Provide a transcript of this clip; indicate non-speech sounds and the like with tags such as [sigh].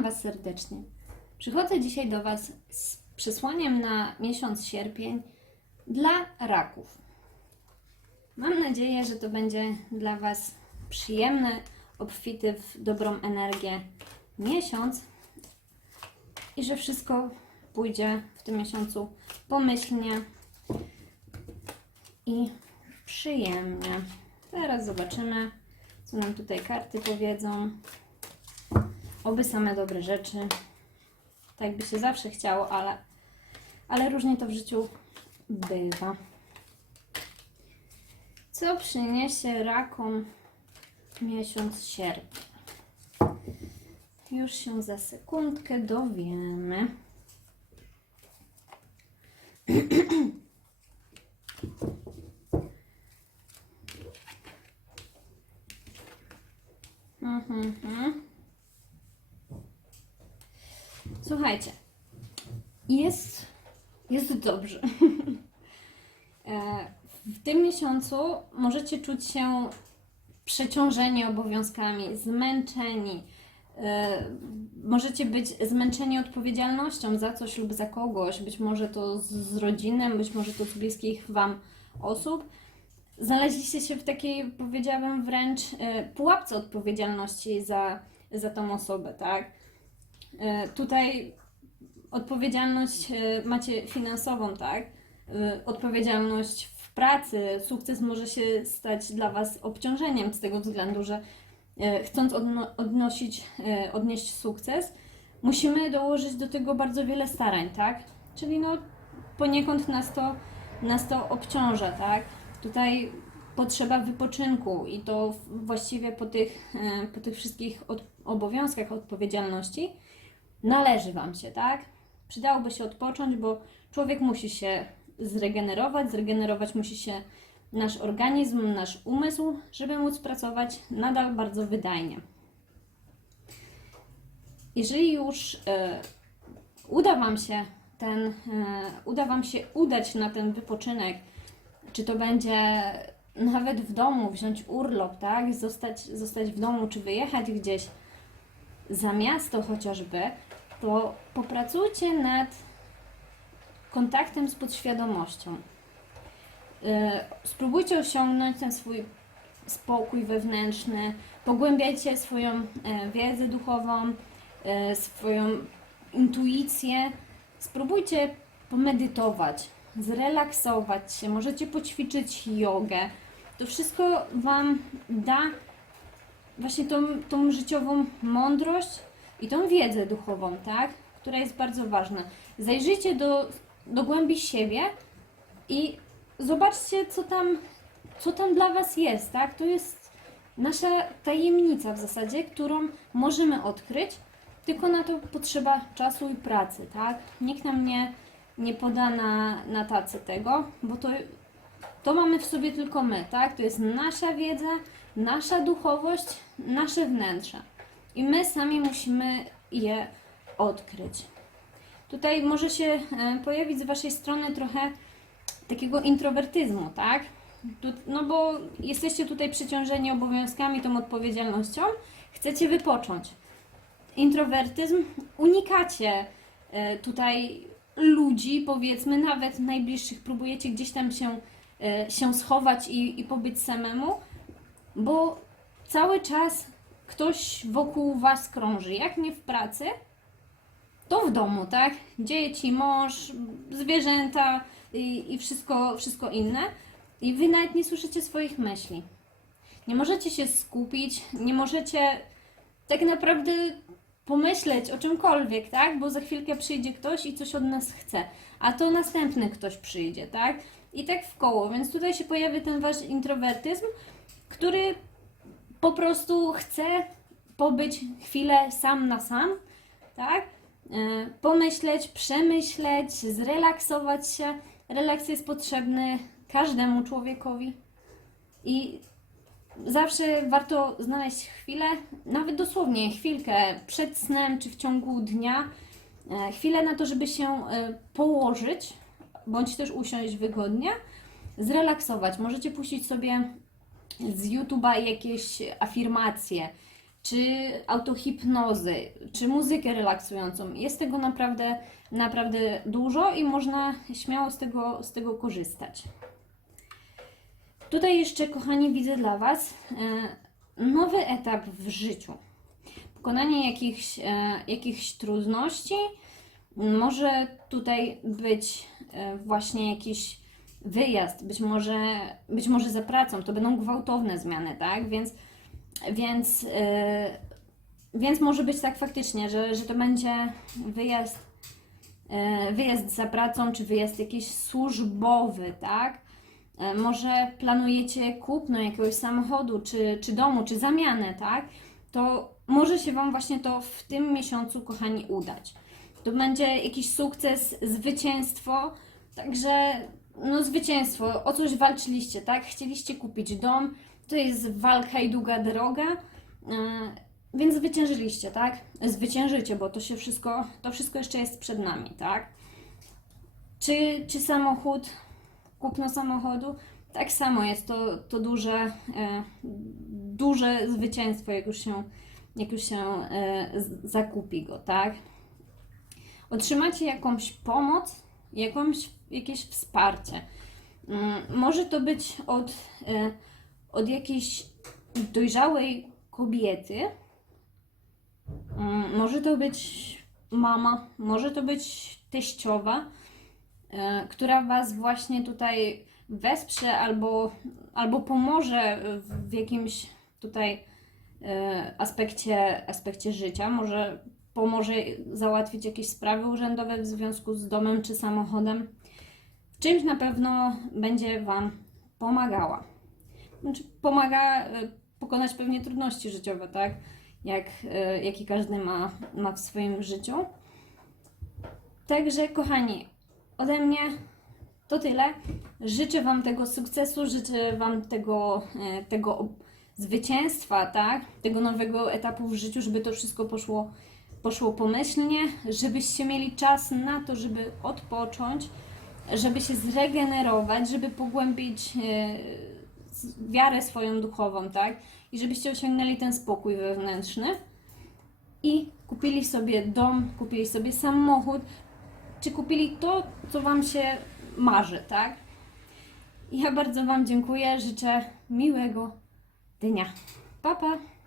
Witam Was serdecznie. Przychodzę dzisiaj do Was z przesłaniem na miesiąc sierpień dla raków. Mam nadzieję, że to będzie dla Was przyjemny, obfity w dobrą energię miesiąc i że wszystko pójdzie w tym miesiącu pomyślnie i przyjemnie. Teraz zobaczymy, co nam tutaj karty powiedzą. Oby same dobre rzeczy. Tak by się zawsze chciało, ale, ale różnie to w życiu bywa. Co przyniesie rakom miesiąc sierpień? Już się za sekundkę dowiemy. [clears throat] Mhm, mhm. Słuchajcie, jest, jest dobrze. [laughs] E, w tym miesiącu możecie czuć się przeciążeni obowiązkami, zmęczeni. E, Możecie być zmęczeni odpowiedzialnością za coś lub za kogoś, być może to z- rodziny, być może to z bliskich Wam osób. Znaleźliście się w takiej, powiedziałabym wręcz, e, pułapce odpowiedzialności za, za tą osobę, tak? Tutaj odpowiedzialność e, macie finansową, tak? E, Odpowiedzialność w pracy, sukces może się stać dla Was obciążeniem z tego względu, że e, chcąc odno- odnosić, odnieść sukces, musimy dołożyć do tego bardzo wiele starań, tak? Czyli no poniekąd nas to, nas to obciąża, tak? Tutaj potrzeba wypoczynku i to właściwie po tych, po tych wszystkich od, obowiązkach odpowiedzialności należy Wam się, tak? Przydałoby się odpocząć, bo człowiek musi się zregenerować, zregenerować musi się nasz organizm, nasz umysł, żeby móc pracować nadal bardzo wydajnie. Jeżeli już e, uda Wam się ten, e, uda Wam się udać na ten wypoczynek, czy to będzie nawet w domu, wziąć urlop, tak? Zostać, zostać w domu, czy wyjechać gdzieś za miasto chociażby, to popracujcie nad kontaktem z podświadomością. Yy, Spróbujcie osiągnąć ten swój spokój wewnętrzny, pogłębiajcie swoją e, wiedzę duchową, e, swoją intuicję. Spróbujcie pomedytować, zrelaksować się, możecie poćwiczyć jogę. To wszystko Wam da właśnie tą, tą życiową mądrość i tą wiedzę duchową, tak? Która jest bardzo ważna. Zajrzyjcie do, do głębi siebie i zobaczcie, co tam, co tam dla Was jest, tak? To jest nasza tajemnica w zasadzie, którą możemy odkryć, tylko na to potrzeba czasu i pracy, tak? Nikt nam nie, nie poda na, na tacy tego, bo to, to mamy w sobie tylko my, tak? To jest nasza wiedza, nasza duchowość, nasze wnętrze. I my sami musimy je odkryć. Tutaj może się e, pojawić z Waszej strony trochę takiego introwertyzmu, tak? No bo jesteście tutaj przeciążeni obowiązkami, tą odpowiedzialnością, chcecie wypocząć. Introwertyzm, unikacie e, tutaj ludzi, powiedzmy, nawet najbliższych, próbujecie gdzieś tam się, e, się schować i, i pobyć samemu, bo cały czas ktoś wokół Was krąży. Jak nie w pracy, to w domu, tak? Dzieci, mąż, zwierzęta i, i wszystko, wszystko inne. I Wy nawet nie słyszycie swoich myśli. Nie możecie się skupić, nie możecie tak naprawdę pomyśleć o czymkolwiek, tak? Bo za chwilkę przyjdzie ktoś i coś od nas chce, a to następny ktoś przyjdzie, tak? I tak w koło, więc tutaj się pojawia ten wasz introwertyzm, który po prostu chce pobyć chwilę sam na sam, tak? E, Pomyśleć, przemyśleć, zrelaksować się. Relaks jest potrzebny każdemu człowiekowi i zawsze warto znaleźć chwilę, nawet dosłownie chwilkę przed snem czy w ciągu dnia, e, chwilę na to, żeby się e, położyć, bądź też usiąść wygodnie, zrelaksować. Możecie puścić sobie z YouTube'a jakieś afirmacje, czy autohipnozy, czy muzykę relaksującą. Jest tego naprawdę, naprawdę dużo i można śmiało z tego, z tego korzystać. Tutaj jeszcze, kochani, widzę dla Was e, nowy etap w życiu. Pokonanie jakichś, e, jakichś trudności. Może tutaj być e, właśnie jakiś wyjazd, być może, być może za pracą. To będą gwałtowne zmiany, tak? Więc, więc, e, więc może być tak faktycznie, że, że to będzie wyjazd, e, wyjazd za pracą, czy wyjazd jakiś służbowy, tak? E, Może planujecie kupno jakiegoś samochodu, czy, czy domu, czy zamianę, tak? To może się Wam właśnie to w tym miesiącu, kochani, udać. To będzie jakiś sukces, zwycięstwo, także no zwycięstwo, o coś walczyliście, tak? Chcieliście kupić dom, to jest walka i długa droga, e, więc zwyciężyliście, tak? Zwyciężycie, bo to się wszystko, to wszystko jeszcze jest przed nami, tak? Czy, czy samochód, kupno samochodu, tak samo jest to, to duże, e, duże zwycięstwo, jak już się, jak już się e, zakupi go, tak? Otrzymacie jakąś pomoc, jakąś, jakieś wsparcie. Mm, Może to być od, e, od jakiejś dojrzałej kobiety, Mm, może to być mama, może to być teściowa, e, która Was właśnie tutaj wesprze albo, albo pomoże w jakimś tutaj e, aspekcie, aspekcie życia. Może pomoże załatwić jakieś sprawy urzędowe w związku z domem czy samochodem. W czymś na pewno będzie Wam pomagała. Znaczy, pomaga e, pokonać pewnie trudności życiowe, tak? Jak, e, jaki każdy ma, ma w swoim życiu. Także, kochani, ode mnie to tyle. Życzę Wam tego sukcesu, życzę Wam tego, e, tego zwycięstwa, tak? Tego nowego etapu w życiu, żeby to wszystko poszło, poszło pomyślnie, żebyście mieli czas na to, żeby odpocząć, żeby się zregenerować, żeby pogłębić e, wiarę swoją duchową, tak? I żebyście osiągnęli ten spokój wewnętrzny i kupili sobie dom, kupili sobie samochód, czy kupili to, co Wam się marzy, tak? Ja bardzo Wam dziękuję, życzę miłego dnia. Pa, pa!